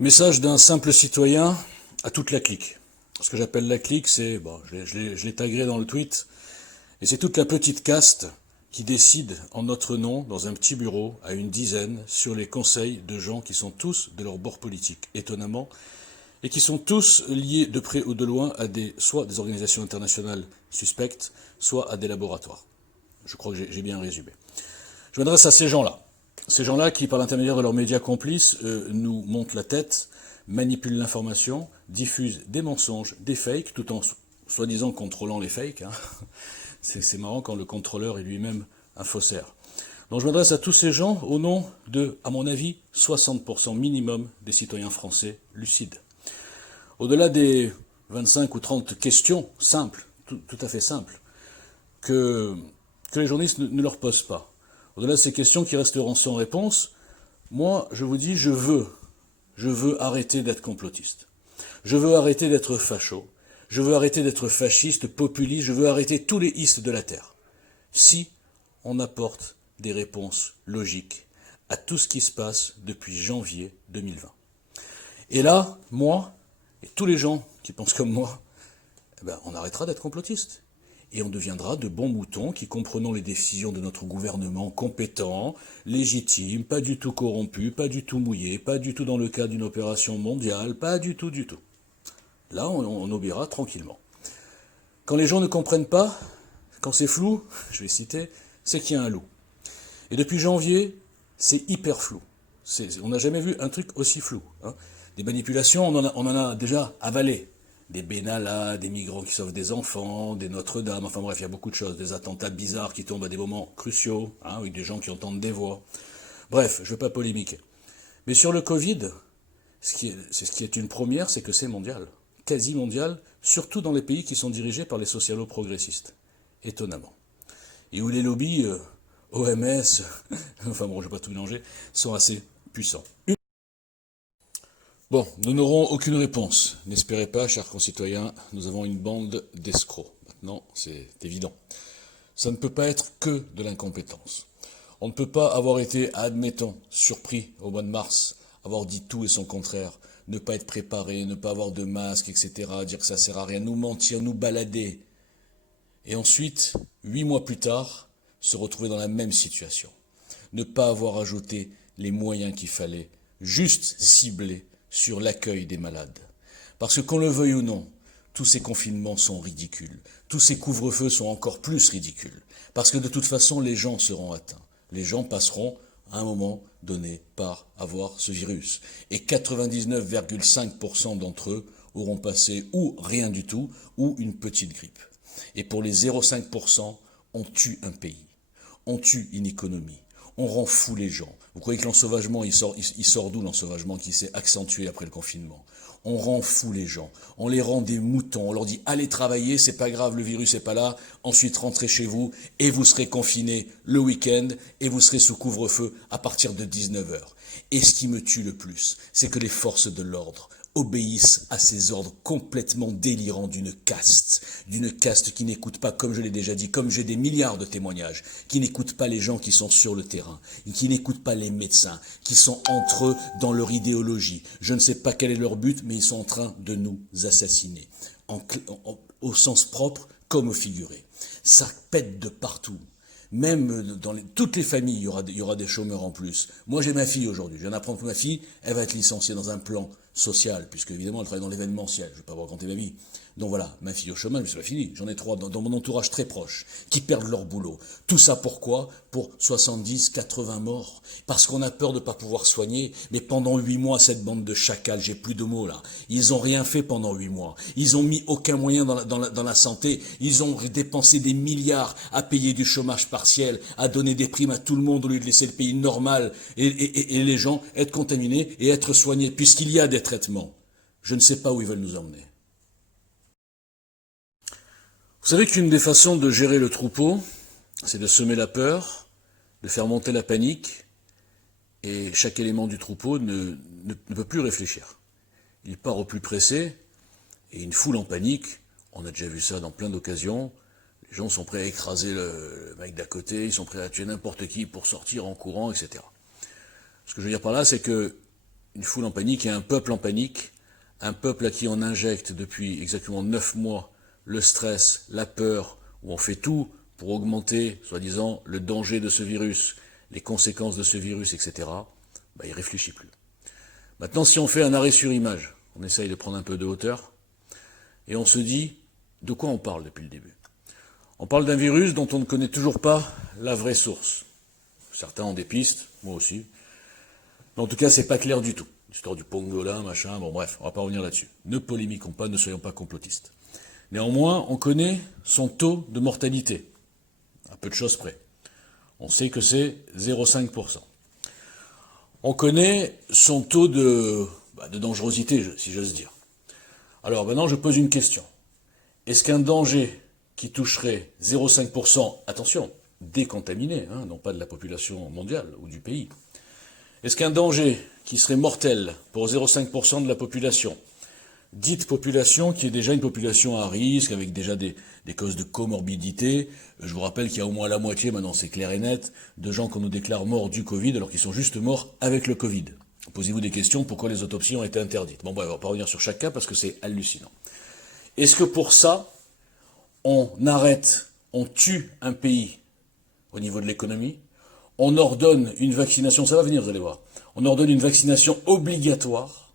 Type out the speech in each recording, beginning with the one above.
Message d'un simple citoyen à toute la clique. Ce que j'appelle la clique, c'est, bon, je l'ai tagué dans le tweet, et c'est toute la petite caste qui décide en notre nom, dans un petit bureau, à une dizaine, sur les conseils de gens qui sont tous de leur bord politique, étonnamment, et qui sont tous liés de près ou de loin à soit des organisations internationales suspectes, soit à des laboratoires. Je crois que j'ai bien résumé. Je m'adresse à ces gens-là. Ces gens-là qui, par l'intermédiaire de leurs médias complices, nous montent la tête, manipulent l'information, diffusent des mensonges, des fakes, tout en soi-disant contrôlant les fakes. Hein. C'est marrant quand le contrôleur est lui-même un faussaire. Donc je m'adresse à tous ces gens au nom de, à mon avis, 60% minimum des citoyens français lucides. Au-delà des 25 ou 30 questions simples, tout à fait simples, que les journalistes ne leur posent pas. Au-delà de ces questions qui resteront sans réponse, moi, je vous dis, je veux arrêter d'être complotiste. Je veux arrêter d'être facho. Je veux arrêter d'être fasciste, populiste. Je veux arrêter tous les istes de la Terre. Si on apporte des réponses logiques à tout ce qui se passe depuis janvier 2020. Et là, moi, et tous les gens qui pensent comme moi, eh ben, on arrêtera d'être complotiste. Et on deviendra de bons moutons qui comprenons les décisions de notre gouvernement compétent, légitime, pas du tout corrompu, pas du tout mouillé, pas du tout dans le cadre d'une opération mondiale, pas du tout du tout. Là, on obéira tranquillement. Quand les gens ne comprennent pas, quand c'est flou, je vais citer, c'est qu'il y a un loup. Et depuis janvier, c'est hyper flou. On n'a jamais vu un truc aussi flou. Hein. Des manipulations, on en a déjà avalé. Des Benalla, des migrants qui sauvent des enfants, des Notre-Dame, enfin bref, il y a beaucoup de choses. Des attentats bizarres qui tombent à des moments cruciaux, hein, avec des gens qui entendent des voix. Bref, je ne veux pas polémiquer. Mais sur le Covid, ce qui est une première, c'est que c'est mondial. Quasi mondial, surtout dans les pays qui sont dirigés par les socialo-progressistes. Étonnamment. Et où les lobbies OMS, enfin bon, je ne vais pas tout mélanger, sont assez puissants. Bon, nous n'aurons aucune réponse. N'espérez pas, chers concitoyens, nous avons une bande d'escrocs. Maintenant, c'est évident. Ça ne peut pas être que de l'incompétence. On ne peut pas avoir été, admettons, surpris au mois de mars, avoir dit tout et son contraire, ne pas être préparé, ne pas avoir de masque, etc., dire que ça sert à rien, nous mentir, nous balader. Et ensuite, 8 mois plus tard, se retrouver dans la même situation. Ne pas avoir ajouté les moyens qu'il fallait, juste cibler sur l'accueil des malades. Parce que qu'on le veuille ou non, tous ces confinements sont ridicules. Tous ces couvre-feux sont encore plus ridicules. Parce que de toute façon, les gens seront atteints. Les gens passeront à un moment donné par avoir ce virus. Et 99,5% d'entre eux auront passé ou rien du tout, ou une petite grippe. Et pour les 0,5%, on tue un pays. On tue une économie. On rend fou les gens. Vous croyez que l'ensauvagement, il sort d'où l'ensauvagement qui s'est accentué après le confinement? On rend fou les gens. On les rend des moutons. On leur dit allez travailler, c'est pas grave, le virus n'est pas là. Ensuite rentrez chez vous et vous serez confinés le week-end et vous serez sous couvre-feu à partir de 19 heures. Et ce qui me tue le plus, c'est que les forces de l'ordre obéissent à ces ordres complètement délirants d'une caste qui n'écoute pas, comme je l'ai déjà dit, comme j'ai des milliards de témoignages, qui n'écoute pas les gens qui sont sur le terrain, et qui n'écoute pas les médecins, qui sont entre eux dans leur idéologie. Je ne sais pas quel est leur but, mais ils sont en train de nous assassiner, au sens propre comme au figuré. Ça pète de partout. Même dans toutes les familles, il y aura des chômeurs en plus. Moi, j'ai ma fille aujourd'hui. Je viens d'apprendre que ma fille, elle va être licenciée dans un plan social, puisque évidemment, elle travaille dans l'événementiel. Je ne vais pas vous raconter ma vie. Donc voilà, ma fille au chômage, mais c'est pas fini. J'en ai 3 dans mon entourage très proche qui perdent leur boulot. Tout ça pourquoi? Pour 70, 80 morts. Parce qu'on a peur de ne pas pouvoir soigner. Mais pendant 8 mois, cette bande de chacals, j'ai plus de mots là, ils ont rien fait pendant 8 mois. Ils ont mis aucun moyen dans la santé. Ils ont dépensé des milliards à payer du chômage partiel, à donner des primes à tout le monde au lieu de laisser le pays normal et les gens être contaminés et être soignés, puisqu'il y a des traitements. Je ne sais pas où ils veulent nous emmener. Vous savez qu'une des façons de gérer le troupeau, c'est de semer la peur, de faire monter la panique, et chaque élément du troupeau ne peut plus réfléchir. Il part au plus pressé, et une foule en panique, on a déjà vu ça dans plein d'occasions, les gens sont prêts à écraser le mec d'à côté, ils sont prêts à tuer n'importe qui pour sortir en courant, etc. Ce que je veux dire par là, c'est que une foule en panique et un peuple en panique, un peuple à qui on injecte depuis exactement 9 mois le stress, la peur, où on fait tout pour augmenter, soi-disant, le danger de ce virus, les conséquences de ce virus, etc., il ne réfléchit plus. Maintenant, si on fait un arrêt sur image, on essaye de prendre un peu de hauteur, et on se dit, de quoi on parle depuis le début? On parle d'un virus dont on ne connaît toujours pas la vraie source. Certains ont des pistes, moi aussi. Mais en tout cas, c'est pas clair du tout. L'histoire du pangolin, machin, bon bref, on va pas revenir là-dessus. Ne polémiquons pas, ne soyons pas complotistes. Néanmoins, on connaît son taux de mortalité, à peu de choses près. On sait que c'est 0,5%. On connaît son taux de dangerosité, si j'ose dire. Alors maintenant, je pose une question. Est-ce qu'un danger qui toucherait 0,5%, attention, décontaminé, non pas de la population mondiale ou du pays, est-ce qu'un danger qui serait mortel pour 0,5% de la population, dite population qui est déjà une population à risque, avec déjà des causes de comorbidité, je vous rappelle qu'il y a au moins la moitié, maintenant c'est clair et net, de gens qu'on nous déclare morts du Covid alors qu'ils sont juste morts avec le Covid. Posez-vous des questions, pourquoi les autopsies ont été interdites? Bon, bref, on va pas revenir sur chaque cas parce que c'est hallucinant. Est-ce que pour ça, on arrête, on tue un pays au niveau de l'économie, on ordonne une vaccination, ça va venir, vous allez voir, on ordonne une vaccination obligatoire,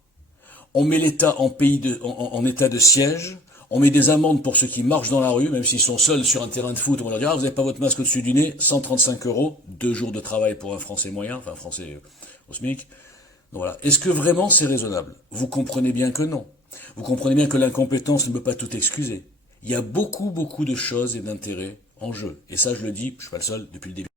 on met l'État en état de siège, on met des amendes pour ceux qui marchent dans la rue, même s'ils sont seuls sur un terrain de foot, on va leur dire, vous n'avez pas votre masque au-dessus du nez, 135 €, 2 jours de travail pour un Français moyen, enfin un Français au SMIC. Donc voilà. Est-ce que vraiment c'est raisonnable? Vous comprenez bien que non. Vous comprenez bien que l'incompétence ne peut pas tout excuser. Il y a beaucoup de choses et d'intérêts en jeu. Et ça, je le dis, je ne suis pas le seul depuis le début.